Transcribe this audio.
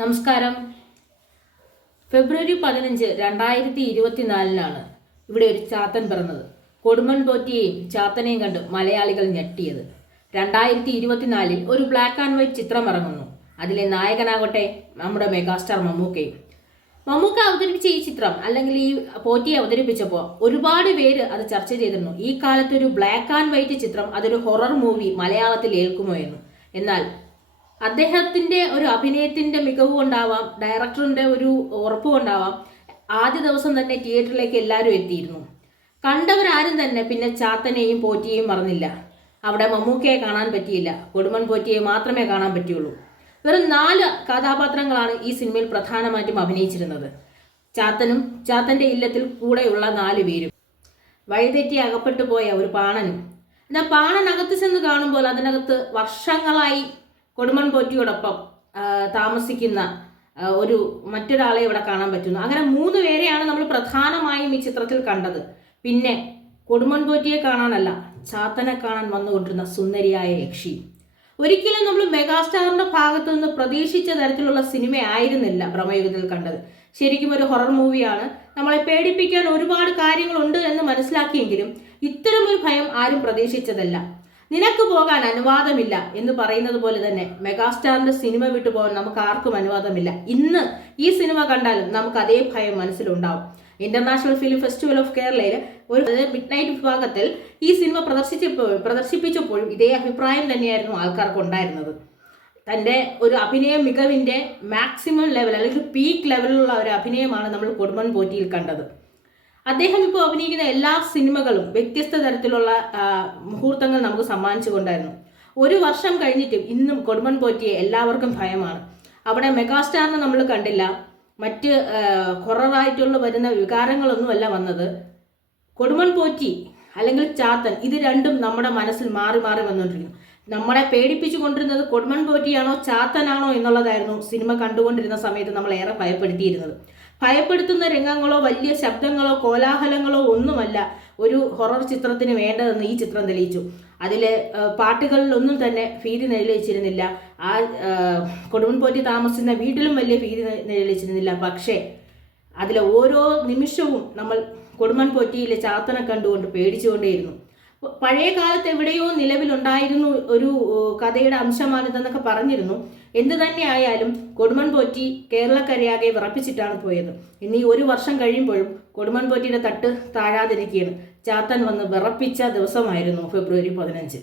നമസ്കാരം. ഫെബ്രുവരി 15, 2024 ഇവിടെ ഒരു ചാത്തൻ പിറന്നത്. കൊടുമൺ പോറ്റിയെയും ചാത്തനെയും കണ്ട് മലയാളികൾ ഞെട്ടിയത്. 2024 ഒരു ബ്ലാക്ക് ആൻഡ് വൈറ്റ് ചിത്രം ഇറങ്ങുന്നു. അതിലെ നായകനാകട്ടെ നമ്മുടെ മെഗാസ്റ്റാർ മമ്മൂക്കയും. മമ്മൂക്ക അവതരിപ്പിച്ച ഈ ചിത്രം അല്ലെങ്കിൽ ഈ പോറ്റിയെ അവതരിപ്പിച്ചപ്പോൾ ഒരുപാട് പേര് അത് ചർച്ച ചെയ്തിരുന്നു. ഈ കാലത്തൊരു ബ്ലാക്ക് ആൻഡ് വൈറ്റ് ചിത്രം, അതൊരു ഹൊറർ മൂവി മലയാളത്തിൽ ഏൽക്കുമോ എന്ന്. എന്നാൽ അദ്ദേഹത്തിന്റെ ഒരു അഭിനയത്തിന്റെ മികവ് കൊണ്ടാവാം, ഡയറക്ടറിന്റെ ഒരു ഉറപ്പ് കൊണ്ടാവാം, ആദ്യ ദിവസം തന്നെ തിയേറ്ററിലേക്ക് എല്ലാവരും എത്തിയിരുന്നു. കണ്ടവരാരും തന്നെ പിന്നെ ചാത്തനെയും പോറ്റിയെയും മറന്നില്ല. അവിടെ മമ്മൂക്കയെ കാണാൻ പറ്റിയില്ല, കൊടുമൺ പോറ്റിയെ മാത്രമേ കാണാൻ പറ്റിയുള്ളൂ. വെറും 4 കഥാപാത്രങ്ങളാണ് ഈ സിനിമയിൽ പ്രധാനമായിട്ടും അഭിനയിച്ചിരുന്നത്. ചാത്തനും ചാത്തന്റെ ഇല്ലത്തിൽ കൂടെയുള്ള 4 പേരും, വഴിതെറ്റി അകപ്പെട്ടു പോയ ഒരു പാണനും. എന്നാൽ പാണനകത്ത് ചെന്ന് കാണുമ്പോൾ അതിനകത്ത് വർഷങ്ങളായി കൊടുമൺ പോറ്റിയോടൊപ്പം താമസിക്കുന്ന മറ്റൊരാളെ ഇവിടെ കാണാൻ പറ്റുന്നു. അങ്ങനെ 3 പേരെയാണ് നമ്മൾ പ്രധാനമായും ഈ ചിത്രത്തിൽ കണ്ടത്. പിന്നെ കൊടുമൺ പോറ്റിയെ കാണാനല്ല, ചാത്തനെ കാണാൻ വന്നുകൊണ്ടിരുന്ന സുന്ദരിയായ യക്ഷി. ഒരിക്കലും നമ്മൾ മെഗാസ്റ്റാറിന്റെ ഭാഗത്തു നിന്ന് പ്രതീക്ഷിച്ച തരത്തിലുള്ള സിനിമ ആയിരുന്നില്ല ഭ്രമയുഗത്തിൽ കണ്ടത്. ശരിക്കും ഒരു ഹൊറർ മൂവിയാണ്. നമ്മളെ പേടിപ്പിക്കാൻ ഒരുപാട് കാര്യങ്ങളുണ്ട് എന്ന് മനസ്സിലാക്കിയെങ്കിലും ഇത്തരമൊരു ഭയം ആരും പ്രതീക്ഷിച്ചതല്ല. നിനക്ക് പോകാൻ അനുവാദമില്ല എന്ന് പറയുന്നത് പോലെ തന്നെ മെഗാസ്റ്റാറിന്റെ സിനിമ വിട്ടു പോകാൻ നമുക്ക് ആർക്കും അനുവാദമില്ല. ഇന്ന് ഈ സിനിമ കണ്ടാലും നമുക്ക് അതേ ഭയം മനസ്സിലുണ്ടാവും. ഇന്റർനാഷണൽ ഫിലിം ഫെസ്റ്റിവൽ ഓഫ് കേരളയിൽ ഒരു മിഡ് നൈറ്റ് വിഭാഗത്തിൽ ഈ സിനിമ പ്രദർശിപ്പിച്ചപ്പോഴും ഇതേ അഭിപ്രായം തന്നെയായിരുന്നു ആൾക്കാർക്ക് ഉണ്ടായിരുന്നത്. തൻ്റെ ഒരു അഭിനയ മികവിന്റെ മാക്സിമം ലെവൽ അല്ലെങ്കിൽ പീക്ക് ലെവലിലുള്ള ഒരു അഭിനയമാണ് നമ്മൾ കൊടുമൺ പോറ്റിയിൽ കണ്ടത്. അദ്ദേഹം ഇപ്പോൾ അഭിനയിക്കുന്ന എല്ലാ സിനിമകളും വ്യത്യസ്ത തരത്തിലുള്ള മുഹൂർത്തങ്ങൾ നമുക്ക് സമ്മാനിച്ചു കൊണ്ടായിരുന്നു. 1 വർഷം കഴിഞ്ഞിട്ടും ഇന്നും കൊടുമൺ പോറ്റിയെ എല്ലാവർക്കും ഭയമാണ്. അവിടെ മെഗാസ്റ്റാറിനെ നമ്മൾ കണ്ടില്ല, മറ്റ് ഹൊററായിട്ടുള്ള വരുന്ന വികാരങ്ങളൊന്നുമല്ല വന്നത്. കൊടുമൺ പോറ്റി അല്ലെങ്കിൽ ചാത്തൻ, ഇത് രണ്ടും നമ്മുടെ മനസ്സിൽ മാറി മാറി വന്നുകൊണ്ടിരിക്കുന്നു. നമ്മളെ പേടിപ്പിച്ചു കൊണ്ടിരുന്നത് കൊടുമൺ പോറ്റിയാണോ ചാത്തനാണോ എന്നുള്ളതായിരുന്നു സിനിമ കണ്ടുകൊണ്ടിരുന്ന സമയത്ത് നമ്മൾ ഏറെ ഭയപ്പെടുത്തിയിരുന്നത്. ഭയപ്പെടുത്തുന്ന രംഗങ്ങളോ വലിയ ശബ്ദങ്ങളോ കോലാഹലങ്ങളോ ഒന്നുമല്ല ഒരു ഹൊറർ ചിത്രത്തിന് വേണ്ടതെന്ന് ഈ ചിത്രം തെളിയിച്ചു. അതിലെ പാട്ടുകളിലൊന്നും തന്നെ ഭീതി നിഴലിച്ചിരുന്നില്ല. ആ കൊടുമൺ പോറ്റി താമസിക്കുന്ന വീട്ടിലും വലിയ ഭീതി നിഴലിച്ചിരുന്നില്ല. പക്ഷേ അതിലെ ഓരോ നിമിഷവും നമ്മൾ കൊടുമൺ പോറ്റിയിലെ ചാത്തനെ കണ്ടുകൊണ്ട് പേടിച്ചുകൊണ്ടേയിരുന്നു. പഴയ കാലത്ത് എവിടെയോ നിലവിലുണ്ടായിരുന്നു ഒരു കഥയുടെ അംശമാണിതെന്നൊക്കെ പറഞ്ഞിരുന്നു. എന്തു തന്നെ ആയാലും കൊടുമൺ പോറ്റി കേരളക്കരയാകെ വിറപ്പിച്ചിട്ടാണ് പോയത്. ഇനി 1 വർഷം കഴിയുമ്പോഴും കൊടുമൺ പോറ്റിയുടെ തട്ട് താഴാതിരിക്കുകയാണ്. ചാത്തൻ വന്ന് വിറപ്പിച്ച ദിവസമായിരുന്നു ഫെബ്രുവരി 15.